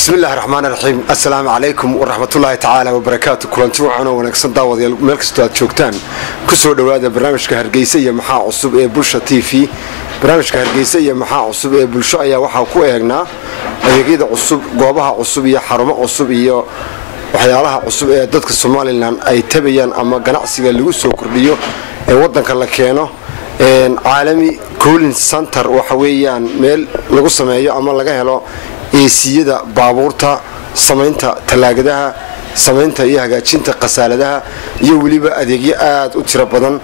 بسم الله الرحمن الرحيم السلام عليكم ورحمة الله تعالى وبركاته كلنتي وعنا ونكسن داوديال meel kasta aad joogtaan ku soo dhawaada barnaamijka Hargeysa iyo maxaa cusub ee Bulsho TV barnaamijka Hargeysa iyo maxaa cusub ee Bulsho ayaa waxa ku eegnaa adeegyada cusub goobaha cusub iyo xarumo cusub iyo waxyaalaha cusub ee dadka Soomaaliland ay tabayaan ama ganacsiga lagu soo kordhiyo ee wadanka la keeno caalami cooling center waxa weeyaan meel lagu sameeyo ama laga helo eesiyada baabuurta sameynta talaagadaha sameynta iyo hagaajinta qasaaladaha iyo waliba adeegyo aad u tiro badan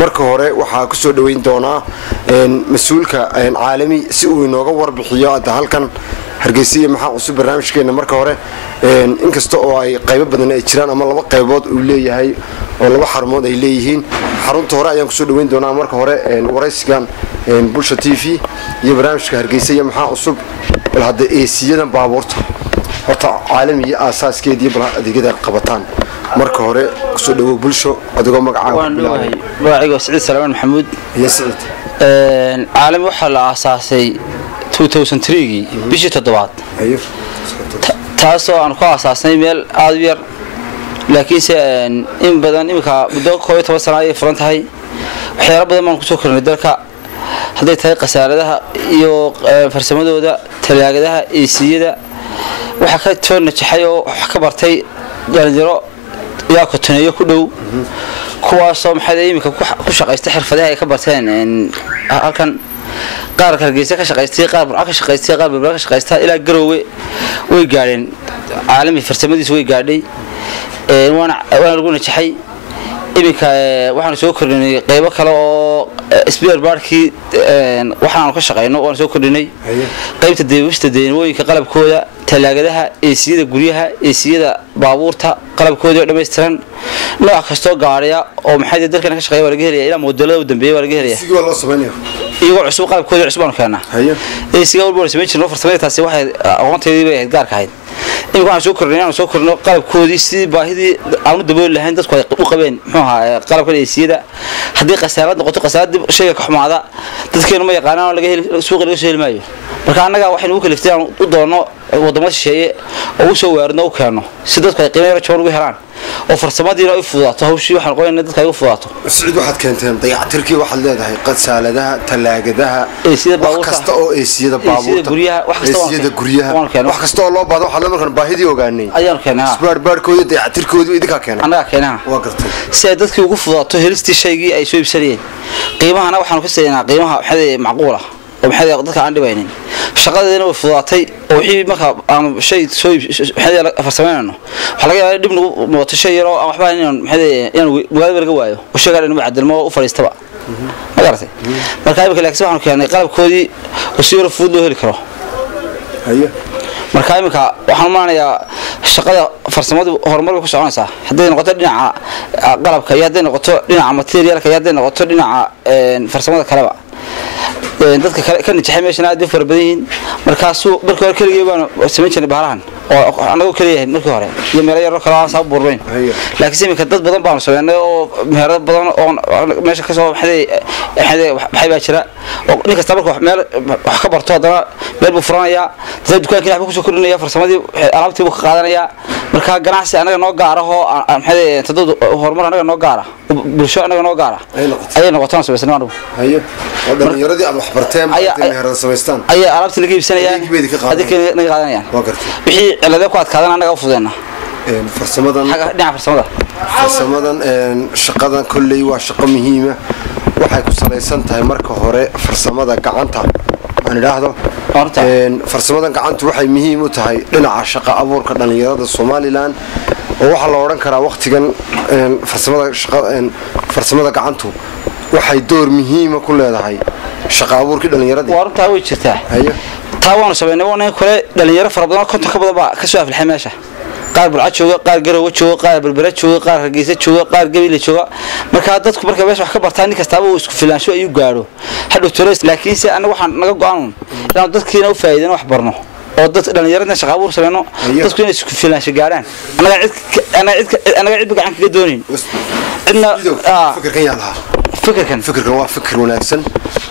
marka hore waxa ku soo dhaweyn doona mas'uulka caalami si uu inooga warbixiyo halkan Hargeysa maxaa cusub barnaamijkeena marka hore inkasta oo ay qayb badan ay jiraan ama laba qaybood uu leeyahay oo laba xarumood ay leeyihiin xarunta hore ayaan ku soo dhaweyn doonaa marka hore waraysigan Bulsho TV iyo barnaamijka Hargeysa maxaa cusub هذا إيسينا بابورته حتى عالمي أساس كده يبغى أديكده قبطان مركه هراء كسودو بلشو أديكم مقعد. واعي سعيد سلمان محمود. يا سعيد. عالم وحلا أساسي 2003 بيجي تدوات. أيوه. تاسو أنا كوا أساسي ميل أدوير لكن إن بدن إمك بدو قوي توصلنا فرنت هاي حيرة بدن ما نكسو كرنا دركا هذا تاي قسالة يو فرسمة ده تلاجة إيسية وحكيت فن تحيو حكبرتي جالجرا يا كتنيو كله كواسم حدا يمك كشق يستحر فده يكبرتين هالكن قارك الجيزة كشق يستي قارب عكش يستي قارب بركش يستها إلى جروي ويجارين عالمي فرسمة دي سوي جاردي وانا أقول تحي إبيك وحنا سوكرني قيبة كلا إسبير باركي وحنا كشقينا وأنا سوكرني قيبة الدويش تدينوي كقلب كودا تلاجدها إيسيدا جريها إيسيدا بابورتها قلب كودا لما يسترن لا خستو قاريا أو محد يدرك أنا كشقي ولا جهري إلى موديله ودنبيه ولا جهري. سيجوا الله سبحانه. يقول عسوق قلب كودا عسبان كنا. هيا. إيسيدا والبوليس بيجي نوفر ثمانية تاسي واحد أغنت هذي بيجي قارك هاي. إيه كان سكرنا سكرنا قلب كوديسي باهدي عون دبول لهند تسقى وقبين ما قلب كل إيسيدا حديقة سيارات نقطة قصاد شيء كحماضة تذكر ما يقانا ولا جه سوق اللي يسوي المايو مركان نجا واحد ممكن يفتح ودورنا وضمت شيء أو سويرنا وكانوا سيدات قيمة يرجعون ويهران وفرسمات دي رأي فضاته هو شيء وحنا قلنا ندك هاي فضاته. السعيد واحد كانت ضيع تركي واحد له هاي قد سالدها تلاجدها. إيسيدا بابور. وحكستو إيسيدا بابور. إيسيدا جريها وحكستو. إيسيدا جريها. وحكستو الله بعده حلا ما كان باهدي وجاني. أيام كنا. بار كوي ضيع تركي ويدك كان. أنا كنا. وقرت. سيداتك يوقف فضاته هلست الشيء أي شيء بسرين. قيمها أنا وحنا كسرنا قيمها حدا معقولة. وبحد يقدرك عندي بينين الشغله دي وفضاتي وحي marka aan shay soo xada farsameeyno waxa laga yaabaa dibna mooto shay yar oo aan waxba inaan magaalada laga waayo oo sheegaan inuu cadalmo u fariistaba ma garatay marka ay laakiin waxaan keenay qalabkoodii oo si yar fudud loo heli karo haye marka imika waxaan maanayaa shaqada farsamadu horumar ku soconaysa haday noqoto dhinaca qalabka iyo haday noqoto dhinaca materialka iyo haday noqoto dhinaca farsamada kaleba dadka kan jixay meeshan aad u farbadeen markaas markii hore kaliya baan sameeyay baarahan oo anagu kaliya markii hore iyo meel yar kala aan soo burweyn laakiin imika dad badan baan sameeynay oo meherad badan oo meesha ka soo waxay baa jira oo ninka tabarka meel wax ka barto hadana meel buu furanaya dad dukaanka wax ku soo kordhinaya farsamadii alaabtii buu ka qaadanaya marka ganacsi anaga noo gaaraho maxay dad horumar anaga noo gaara bulsho anaga noo gaara ay noqotaan sameysanaanu haye ودنيردي أنا حبرتهم مهران سميستان أي عرفت اللي جيب سنة يعني هذيك نقعدنا يعني بحي على ذاك وقت كذا أنا قفزنا فرسمدان نعم فرسمدان شقدان كلي وشقة مهمة waxay ku salaysan tahay marka hore farsamada gacanta aan ilaahdo farsamadan gacanta waxay muhiim u tahay dhinaca shaqo abuurka dhalinyarada Soomaaliland oo waxa la oran karaa waqtigan farsamada gacantu waxay door muhiim ah ku leedahay shaqo abuurka dhalinyarada warta way jirtaa hayo taawaan sameeyay wana kale dhalinyaro fara badan konta ka badan ka soo afilxay meesha qaar bulcad jooga qaar garow jooga qaar berbera jooga qaar Hargeysa jooga qaar Gabil jooga marka dadku marka meesha wax ka bartaan nin kasta uu isku filaansho ayuu gaaro hadhow tourist laakiin si anagu waxaan naga go'aan inaan dadkiina u faa'iideyno wax barno oo dad dhalinyarada shaqo abuur sameeyno dadku inay isku filaansho gaaraan anaga cid gacan kaga doonin cidna fikirkan yaalaha فكركن وفكر وناكسن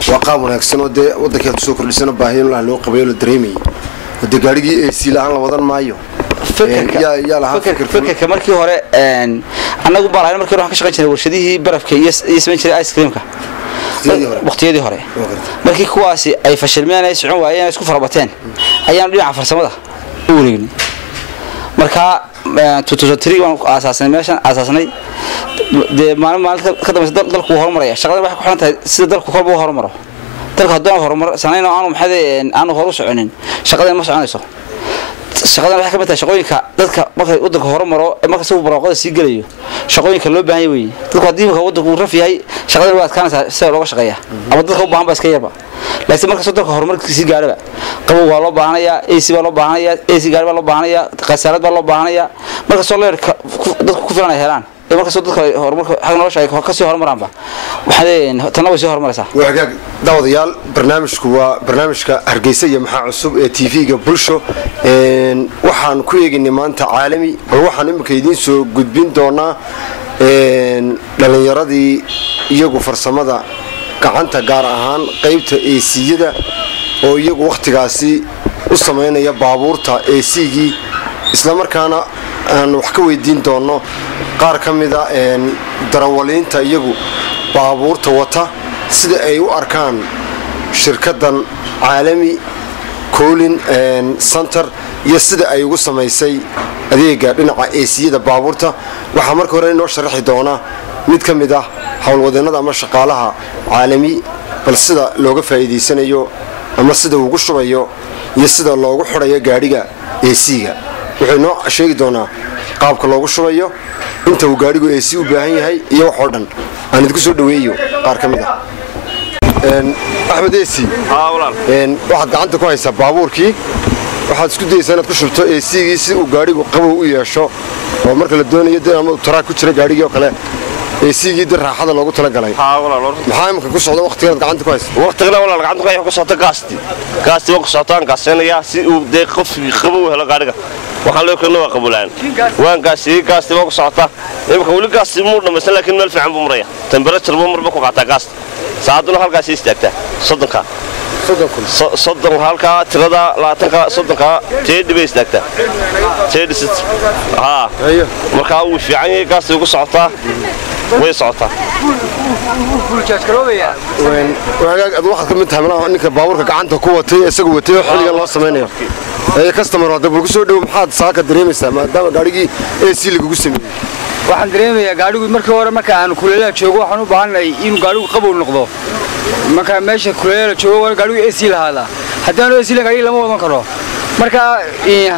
وقام وناكسن ودك يتصو كل سنة باهين الله لو قبيل الدريمي wada gaarigii AC la'aan la wadan maayo fikirka markii hore annagu baan markii hore waxaan ka shaqayn jiray warshadihii barafka iyo samayn jiray ice creamka waqtiyadii hore markii kuwaasi ay fashilmeen ay socon waayeen isku farabateen ayaan dhinaca farsamada u wareegnay marka 2003 waan aasaasnay meeshan aasaasnay maalin ka dambaysa dalku horumaraya shaqada waxay ku xiran tahay sida dalku kor buu horumaro dalka haddii horumar sanayno aanu horu soconin shaqada ma soconayso shaqadan waxay ka mid tahay shaqooyinka dadka markay wadanka horumaro marka soo barwaaqada sii galayo shaqooyinka loo baahan yahay dadku haddii wadanku uu raf yahay shaqadan waa adkaanaysaa sida looga shaqeeyaa ama dadka u baahan ba iska yarba laakiin marka soo dalka horumarkiisa gaaraba qabow waa loo baahanayaa AC baa loo baahanayaa AC gaar baa loo baahanayaa qasaalad baa loo baahanayaa marka soo leer dadku ku filan ay helaan marka soo dadka horumarka xaq nolosha ay ka sii horumaraanba waxa tan way sii horumaraysaa wagaag daawadayaal barnaamijku waa barnaamijka Hargeysa iyo maxaa cusub ee TV-ga Bulsho waxaan ku eegnay maanta caalami bal waxaan imika idin soo gudbin doonaa dhalinyaradii iyagu farsamada gacanta gaar ahaan qaybta AC-yada oo iyagu waqtigaasi u sameynaya baabuurta AC-gii isla markaana aan wax ka weydiin doono qaar ka mid ah darawaliinta iyagu baabuurta wata sida ay u arkaan shirkadan caalami Colin Center iyo sida ay ugu sameysay adeega dhinaca AC-yada baabuurta waxa marka hore inoo sharaxi doona mid ka mid ah hawlwadeenada ama shaqaalaha caalami bal sida looga faa'iideysanayo ama sida uu ugu shubayo iyo sida loogu xirayo gaariga AC-ga wuxuu noo sheegi doonaa qaabka loogu shubayo inta uu gaarigu AC u baahan yahay iyo wax oo dhan aan idinku soo dhaweeyo qaar ka mid ah Ahmed AC walaal waxaad gacanta ku haysaa baabuurkii waxaad isku dayaysaa inaad ku shubto AC-gii si uu gaarigu qabow u yeesho oo marka la doonayo ama taraak ku jira gaarigii oo kale AC-gii dir raaxada loogu tala galay walaal maxaa imka ku socda waqtigan gacanta ku haysaa waqtigan walaal gacanta ku socda gaasti waa ku socotaan gaaseenaya si uu deeq qof qabow helo gaariga waxaan loo keenay waa qabulaan waan gaasti waa ku socota imka wali gaasti muu dhamaysan laakiin meel fiican buu maraya temperature buu marba ku qaataa gaasti saacaduna halkaas istaagtaa 30 halka tirada 20 teed bay istaagtaa teedisit marka uu fiican yahay gaasti ugu socotaa way socotaa wagaag waxaad ka mid tahay ninka baabuurka gacanta ku watay isagu watay xilliga loo sameeyo customer wada bulku soo dhaw maxaad saaka dareemaysaa maadaama gaarigii AC lagu sameeyay waxaan dareemayaa gaarigu markii hore marka aan kuleelaha joogo waxaan u baahanahay inuu gaarigu qabow noqdo marka meesha kuleelaha joogo gaarigu AC lahaada haddaan AC la gaariga lama wadan karo marka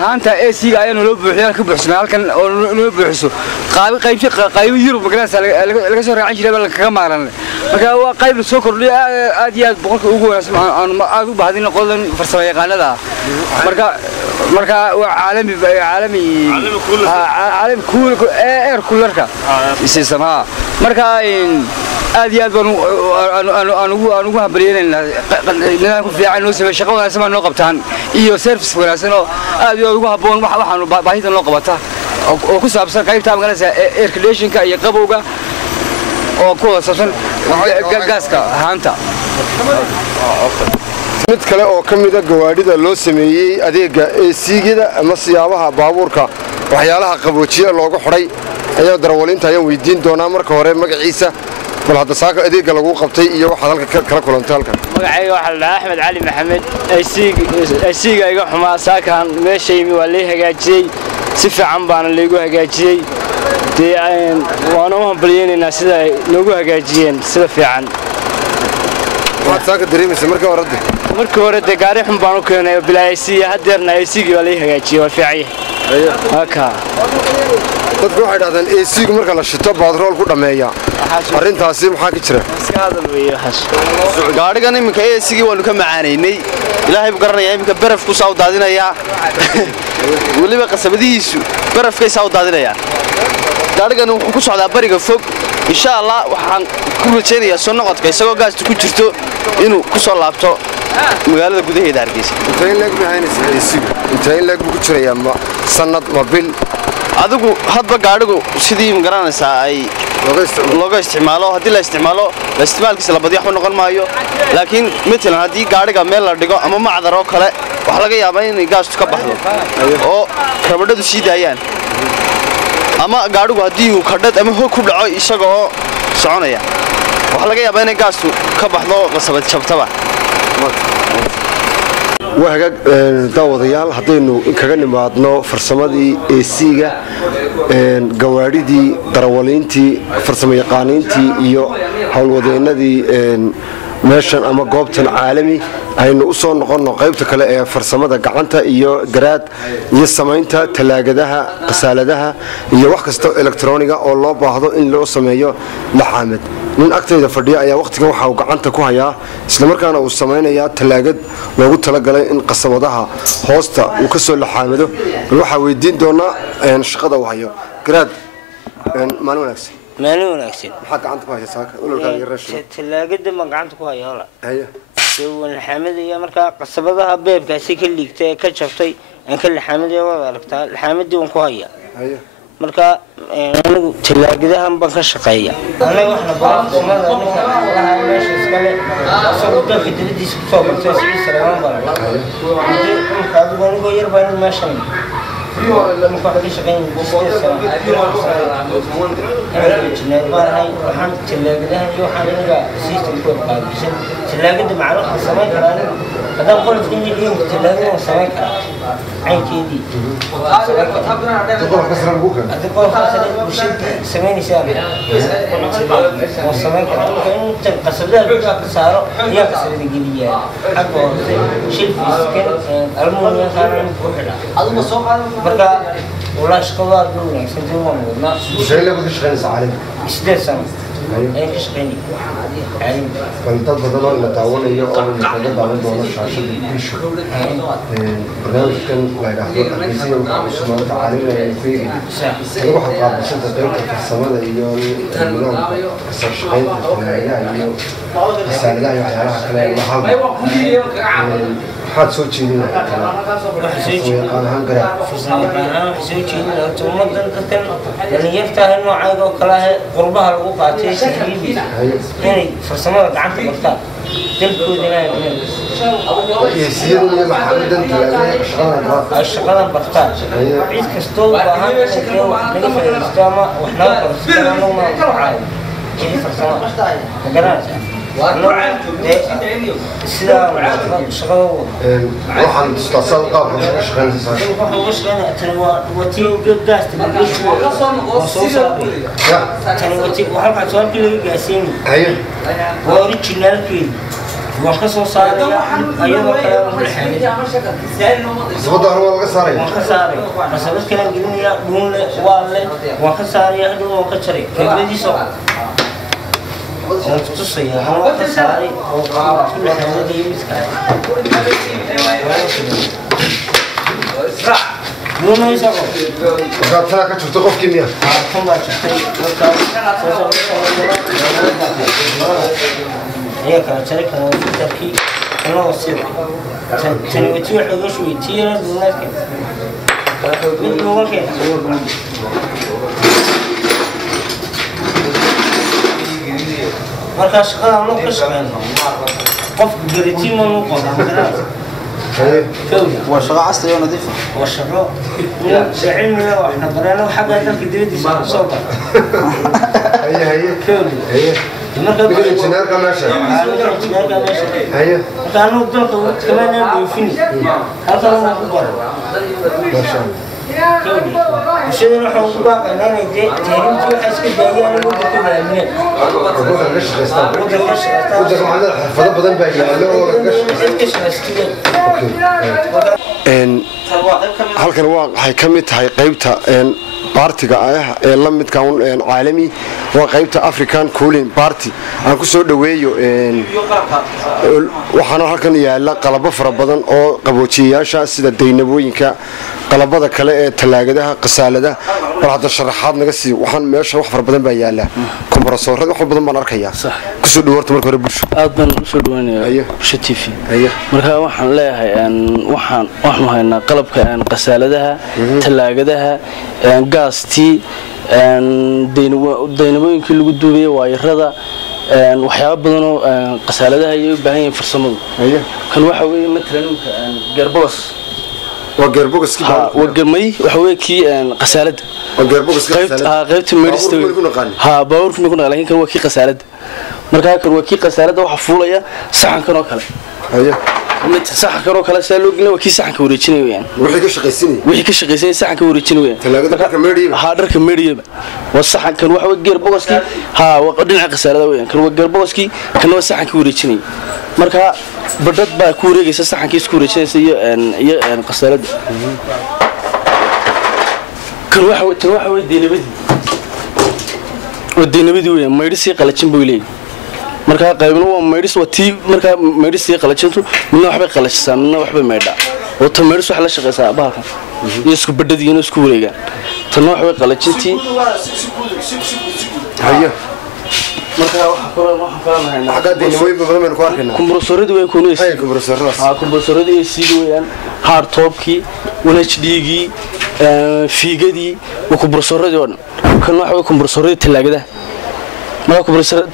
haanta AC-ga ayaan loo buuxiyay ka buuxsanaa halkan oo loo buuxiso qayb Yurub magaalada laga soo raacan jiray bal kaga maaran marka waa qayb soo kordhay aad iyo aad boqolka ugu wanaagsan aan aad u baahdin qodan farsamo yaqaanada marka waa caalami cool air coolerka isisama marka aad iyo aad baan ugu habaryeynaa nidaamka fiican loo sameeyo shaqo wanaagsan noo qabtaan iyo service wanaagsan oo aad iyo ugu haboon waxaan baahida loo qabata oo ku saabsan qaybta magaalada air conditionka iyo qabowga oo ku saabsan gaaska haanta mid kale oo ka mid ah gawaadhida loo sameeyay adeega AC-gida ama siyaabaha baabuurka waxyaalaha qaboojiye loogu xiray ayaa darawaliinta ayaan weydiin doonaa marka hore magaciisa bal hadda saaka adeega lagu qabtay iyo waxa halka kala kulantay halkan magacayga waxa la dhahaa Axmed Cali Maxamed AC-ga iga xumaa saakan meeshaymi waa la hagaajiyay si fiican baan leeyahay hagaajiyay waana u hambalyeynaa sida ay noogu hagaajiyeen sida fiican waad saaka dareemaysaa marka hore gaari xun baan u keenay bilaa AC hadeerna AC-ga waa la hagaajiyay waa fiican haka dadku waxay dhahdaan AC-gu marka la shito batrool ku dhameeya arintaasi maxaa ka jira gaarigan iminka AC-gii waanu ka macaanaynay ilaahay buu garanayaa iminka barafku soo daadinaya waliba qasabadihiisu barafkay soo daadinaya gaarigan wuxuu ku socdaa bariga fog insha Allah waxaan ku rajaynayaa soo noqodka isagoo gaasta ku jirto inuu ku soo laabto magaalada gudaheeda Hargeysa inta in lag ku jiraya ma sanad ma bil adigu hadba gaarigu sidii ma garanaysaa ay looga isticmaalo hadii la isticmaalkiisa la badiyo wax noqon maayo laakiin midna hadii gaariga meel la dhigo ama macdar oo kale waxa laga yaabaa in gaastu ka baxdo oo rabadhadu sii daayaan ama gaadhigu haddii uu kadhad ama hog ku dhaco isagoo soconaya waxa laga yaabaa in gaastu ka baxdo qasabad jabtaba وهاجا داوديال هدينو كجا نمادنا فرسمادي سيجا جواردي دروالينتي فرسم يقانينتي إيو هالودينا دي ماشان أما قابتن عالمي aynu u soo noqono qaybta kale ee farsamada gacanta iyo garaad iyo samaynta talaagadaha qasaaladaha iyo wax kasta elektrooniga oo loo baahdo in loo sameeyo laxaamad nin agtayda fadhiya ayaa waqtigan waxa uu gacanta ku hayaa isla markaana uu sameynaya talaagad loogu talagalay in qasabadaha hoosta uu ka soo laxaamado waxa weydiin doona shaqada uu hayo garaad maalin wanaagsan maalin wanaagsan waxa gacanta ku haysaa saaka ululkaaga yarasho talaagada ma gacanta ku hayaa la haye والحامد يا مركا قصبتها بيب كاسي كلي كشفتي ان كل حامد يا ورقتها الحامد دي ونكوهيا ايوه مركا انا تلاقيها ان بنك شقيه انا واحنا بقى ما لها ماشي اسكله صوت في تدي صوت تسعي سلام بقى هذا بنقول يربان ماشي لما كنت شغالين بوسط هاي وحن تلاقيها يوحنا نلقى سيستم كود قابل تلاقي معروف السماك هذا قول في اليوم تلاقي السماك عين كذي تقول كسر البوكة تقول كسر وشد سميني سابع والسماك كان تنقسم له صاروا هي كسر الجلية حقه شيل في سكن المونيا كان بوحدة مركا ولا شكوى دولة سنتين وما شيء لا بدي شغال سعالي إسداد سنة أي كشغالي عين فانت بدل ما تعاون هي أو نتكلم عن دولة شاشة بيشو برنامج كان لا يحضر أكيسي وكمان تعالي في أنا واحد قاعد بس أنت تقول في السماء ده يوم كسر شقين يعني السنة ده يعني كلام حد سوى شيء أنا هنقرأ أنا حسوي شيء لو تمضن كتن يعني يفتح إنه عايزه كلاه قربها الوقعة تيجي يعني فرسمة عندك مختار تلقوا دينا يصيروا يلا حمدا تلاقي الشغلة بختار عيد كستول بهم نقف الاستامة وإحنا فرسمة ما عايز كذي فرسمة قرأت السلام شغل روحان تتصل قبل شغل وش أنا ترى وتيم قداس تبغى ترى وتيم وحركة سؤال كله جاسين أيه وأوريجينال كين وخصوصا صار أيوة كلام الحين زبده هو القصاري وخساري بس بس كلام قلنا دون والله وخساري يهدون وكسري كبدي سو تصير هو خساري وكل حاجة يمسك دون يسوق وقت تراك شفت خوف كيمياء ثم هي كانت شركة تبكي أنا وصير تنوتي وحدة شوي تيرا الناس كده من جوا كده مركز شغال مو كشغال قف قريتي ما نقول وشغال عصري ونظيف والشغال سعينا واحنا قرينا وحاجة ذاك الدريد صوتك هي هي بيقول الجنار كماشة هي كانوا الدكتور كمان يوفيني هذا ما هو ما شاء الله وشيء نروح نطبق أنا ندي تهريم في حسب الدنيا أنا ممكن كلها منين أقول لك ليش غستان ممكن ليش قلت لك معنا الحفاظة بدل باقي لا ولا ليش غستان إن halkan waxay ka mid tahay qaybta baartiga ah ee la midka caalami waa qaybta African Cooling Party aan ku soo dhaweeyo waxaana halkan yaala qalab fara badan oo qaboojiyaasha sida deynabooyinka qalabada kale ee talaagadaha qasaalada bal hada sharaxaad naga sii waxaan meesha wax fara badan baa yaala kompressorada wax badan baan arkayaa ku soo dhawarto marka hore bulsho aad baan u soo dhawaanayaa bulsho TV marka waxaan leeyahay waxaan haynaa qalabka qasaaladaha talaagadaha gaastii deynabooyinkii lagu duubay waayirada waxyaabo badan oo qasaaladaha ay u baahan yihiin farsamadu kan waxa weeye matalan gearbox waa gearbox waa gamay waxa weeye kii qasaalada waa gearbox qaybta meedhista baabuurka ma ku naqaan laakiin kan waa kii qasaalada markaa kan waa kii qasaalada waxa fuulaya saxankan oo kale saxankan oo kale saa loo gelin waa kii saxanka wareejinaya weeyaan wixii ka shaqaysanaya saxanka wareejinaya talaagada dharka meedhiya dharka meedhiya waa saxankan waxa weeye gearboxkii waa dhinaca qasaalada weeyaan kan waa gearboxkii kan waa saxanka wareejinaya markaa badhad baa ku wareegaysa saxankii isku wareejinaysa iyo qasaalada kan waxa weeye deenabadii weeyaan maydhisii qalajin buu leeyahay markaa qaybna waa maydhis waa tii markaa maydhisii qalajintu midna waxbay qalajisaa midna waxbay maydhaa oo tan maydhis waxa la shaqaysaa bahalkan iyo isku badhadii inuu isku wareegaan tanna waxbay qalajintii markaa waxaan kala nahaynaa xagga deenabooyin badan baynu ku arkaynaa kumburosooradii weyn kuunaysa kumburosooradii ACdii weeyaan hard topkii HDgii fiigadii waa kumburosooradii oo dhan kan waxa weeye kumburosooradii talaagada markaa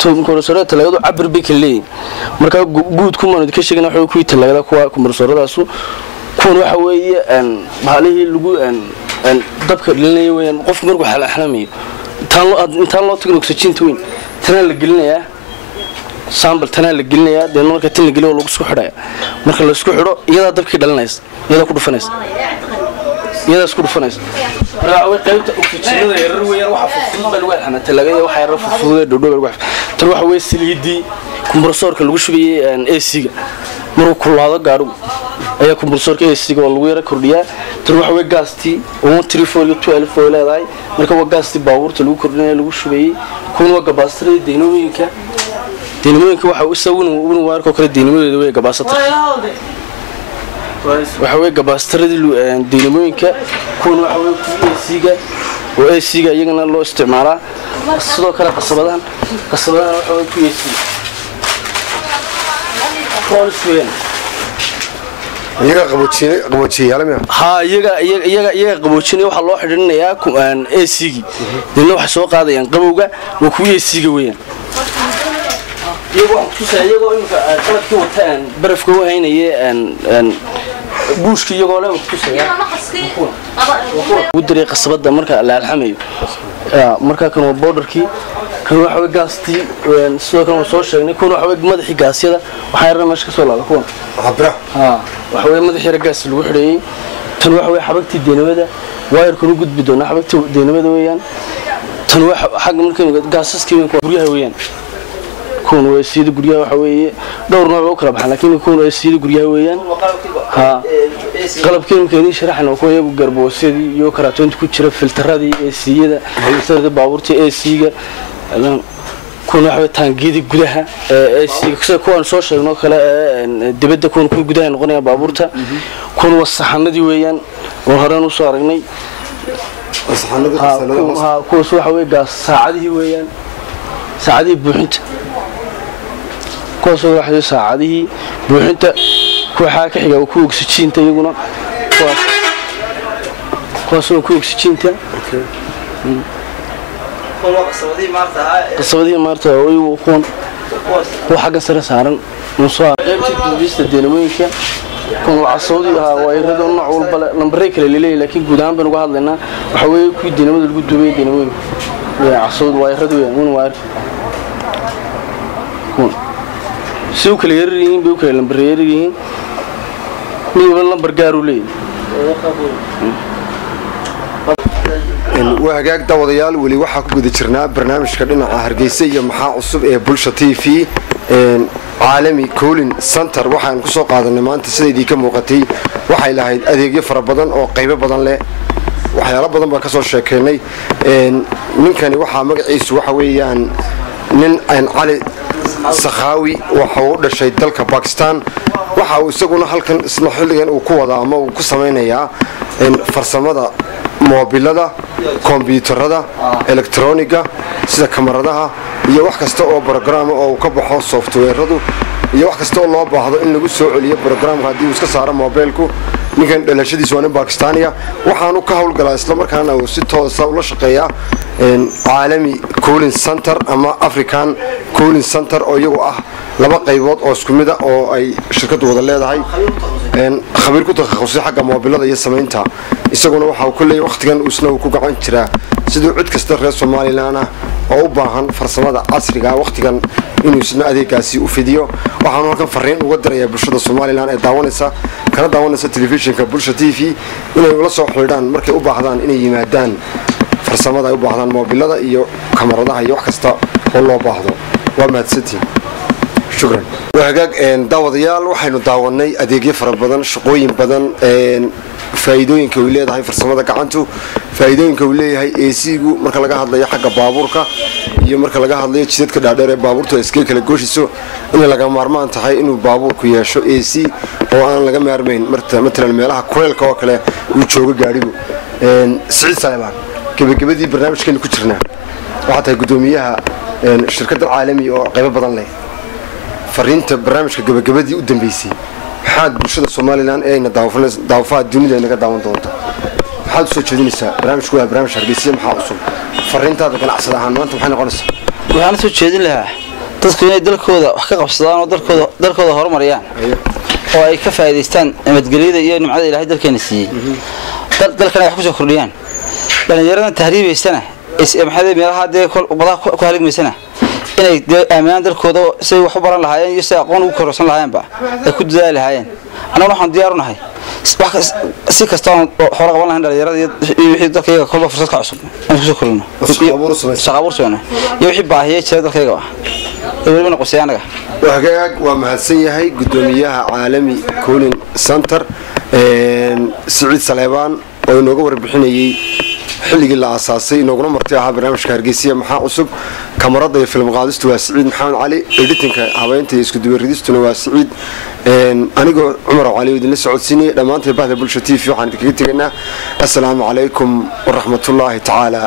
kumburosooradii talaagadu cabir bay kala leeyihin markaa guud kumaan ka sheegana waxa kuwii talaagada kuwa kumburosooradaasu kuwan waxa weeye bahalihii lagu dabka dhilinaya weeyaan qofku markuu xalaxlamayo intaan loo tagin oxygen-ta weyn tanaa la gelinayaa sambal tanaa la gelinayaa dee marka tan la geliyo lagu isku xidhaya marka la isku xidho iyadaa dabkii dhalinaysa iyadaa ku dhufanaysa marka way qaybta oxygenada yarar weeyaan waxa fudud baa lagu xana talaagada waxa yarar fudud dhowdhow lagu tan waxa way saliidii kompressorka lagu shubayay AC-ga maruu kulaado gaadho ayaa kompressorka AC-ga lagu yara kordhiyaa tan waxa way gaastii 134 iyo 12 leedahay marka waa gaastii baabuurta lagu kordhinayo lagu shubayay kun waa gabaastirada deynooyinka waxa uu sawin waarko kala deynamodeeda way gabaasatay waxa way gabaastirada deynooyinka kun waxa way AC-ga oo AC-ga iyagana loo isticmaalaa sidoo kale qasabadahan waxa way ku AC iyaga qaboojiyay iyaga qaboojinay waxa loo xidhinayaa AC-gi dina waxa soo qaadayaan qabowga oo ku AC-ga weeyaan iyagoo imka qalabkii wataan barafka u haynayay buushka iyagoo leh tusaya ugu diray qasabada marka la alxamayo marka kan waa borderkii kan waxa way gaastii sidoo kale soo sheegnay kun waxa way madaxii gaasyada waxa yar meesha ka soo laada kuwan waxa way madaxii gaas lagu xidheeyay tan waxa way xabagtii deenamada wayarku u gudbi doona xabagtii deenamada weeyaan tan waxa xaq markii gaasaskii guryaha weeyaan kun way sida guryaha waxa weeye dhowr nooc oo kala baxan laakiin kun way sida guryaha weeyaan qalabkii imkaani sharaxna ku yaab garboosadii iyo karatoonta ku jira filtaradii AC-yada filtarada baabuurta AC-ga kun waxa taangiyada gudaha AC-ga kuwan soo sheegno kale dibadda kun ku gudaha noqonaya baabuurta kun wasaxanadii weeyaan oo horaan u soo aragnay wasaxanada kuwa waxa weeye gaas saacadii weeyaan saacadii buuxinta kuwaasoo waxay saacadihii buuxinta waxaa ka xiga ku oxygen-ta iyaguna kuwaasoo ku oxygen-ta qasabadii maarta oo kuwan xagga sare saaran qaybtii duubista deenamooyinka kun waa casawdii waa irado nooc walba lambaray kale leeyahay laakiin guud ahaan baan uga hadlaynaa waxa weeye kuwii deenamada lagu duubay deenamooyinka casawd waa irado weeyaan waa si u kala yaryihiin bay u kala lambar yaryihiin midba lambar gaar u leeyahay waa hagaag daawadayaal weli waxaa ku guda jirnaa barnaamijka dhinaca Hargeysa iyo maxaa cusub ee Bulsha TV caalami Colin Center waxaan ku soo qaadanay maanta sideedii ka muuqatay waxay lahayd adeegyo fara badan oo qaybo badan leh waxyaalo badan baa ka soo sheekeynay ninkani waxa magaciisu waxa weeyaan nin cali sakhawi waxa uu dhashay dalka Pakistan waxa uu isaguna halkan isla xilligan uu ku wada ama uu ku sameeynaya farsamada moobilada kombiyuutarada elektrooniga sida kamaradaha iyo wax kasta oo program oo ka baxo softwareadu iyo wax kasta oo loo baahdo in lagu soo celiyo programka haddii uu iska saaro mobilku ninkan dhalashadiisu waa nin bakistaaniya waxaanu ka howlgalaa isla markaana uu si toosa ula shaqeeyaa caalami cooling center ama african cooling center oo iyagu ah laba qaybood oo isku mid ah oo ay shirkadu wada leedahay khabiir ku takhasusay xagga moobilada iyo samaynta isaguna waxa uu kulleeyay waqtigan isna uu ku gacan jiraa sidoo cid kasta reer Soomaaliland ah oo u baahan farsamada casriga waqtigan inuu isna adeegaasi u fidiyo waxaan halkan fariin uga dirayaa bulshada Soomaaliland ee daawanaysa telefishinka Bulsha TV inay la soo xiriiraan markay u baahdaan inay yimaadaan farsamada ay u baahdaan moobilada iyo kamaradaha iyo wax kasta oo loo baahdo waa mahadsantiin shukran wahagaag daawadayaal waxaynu daawanay adeegyo fara badan shaqooyin badan faa'iidooyinka uu leeyahay farsamada gacantu faa'iidooyinka uu leeyahay AC-gu marka laga hadlayo xagga baabuurka iyo marka laga hadlayo jidadka dhaadheer ee baabuurtu ay iska kala gooshiso in laga maarmaan tahay inuu baabuurku yeesho AC oo aan laga maarmayn marta meelaha kuleelka oo kale uu joogo gaarigu Saciid Salmaan gabagabadii barnaamijkeena ku jirnaa waxa tahay gudoomiyaha shirkadda caalami oo qayb badan leh fariinta barnaamijka gabagabadii u dambeysay maxaad bulshada Soomaaliland ee daawafaha dunida inaga daawan doonta maxaad soo jeedinaysaa barnaamijku waa barnaamij Hargeysa maxaa cusub fariintaada ganacsada ahaan maanta maxay noqonaysaa waxaan soo jeedin lahaa dadku inay dalkooda wax ka qabsadaan oo dalkooda horumariyaan oo ay ka faa'iideystaan nabadgelyada iyo nimcada Ilaahay dalkeena siiyay dalkana wax ku soo kordhiyaan dhalinyarada tahriibaysana maxay meelaha ku haligmaysana inay aaminaan dalkooda si wax u baran lahaayeen iyo si aqoon u kororsan lahaayeenba ay ku dadaali lahaayeen anna waxaan diyaar u nahay si kasta oo hore qaban lahayn dhalinyarada iyo wixii dalkayga kolba fursad ka cusub aan ku soo korno shaqaabuur soo iyo wixii baahiyay jira dalkayga waliba qorsay anaga wahagaag waa mahadsan yahay gudoomiyaha caalami cooling center Saciid Salmaan oo inooga warbixinayay xilligii la aasaasay inooguna martay ahaa barnaamijka Hargeysa maxaa cusub kamarada iyo film qaadistu waa Saciid Maxamed Cali editinka habeynta iyo isku duwaridistuna waa Saciid anigoo Cumar Cali idin la socodsiinay dhamaantii bahda Bulsha TV waxaan idinkaga tegaynaa assalaamu calaykum wa rahmatullaahi ta'ala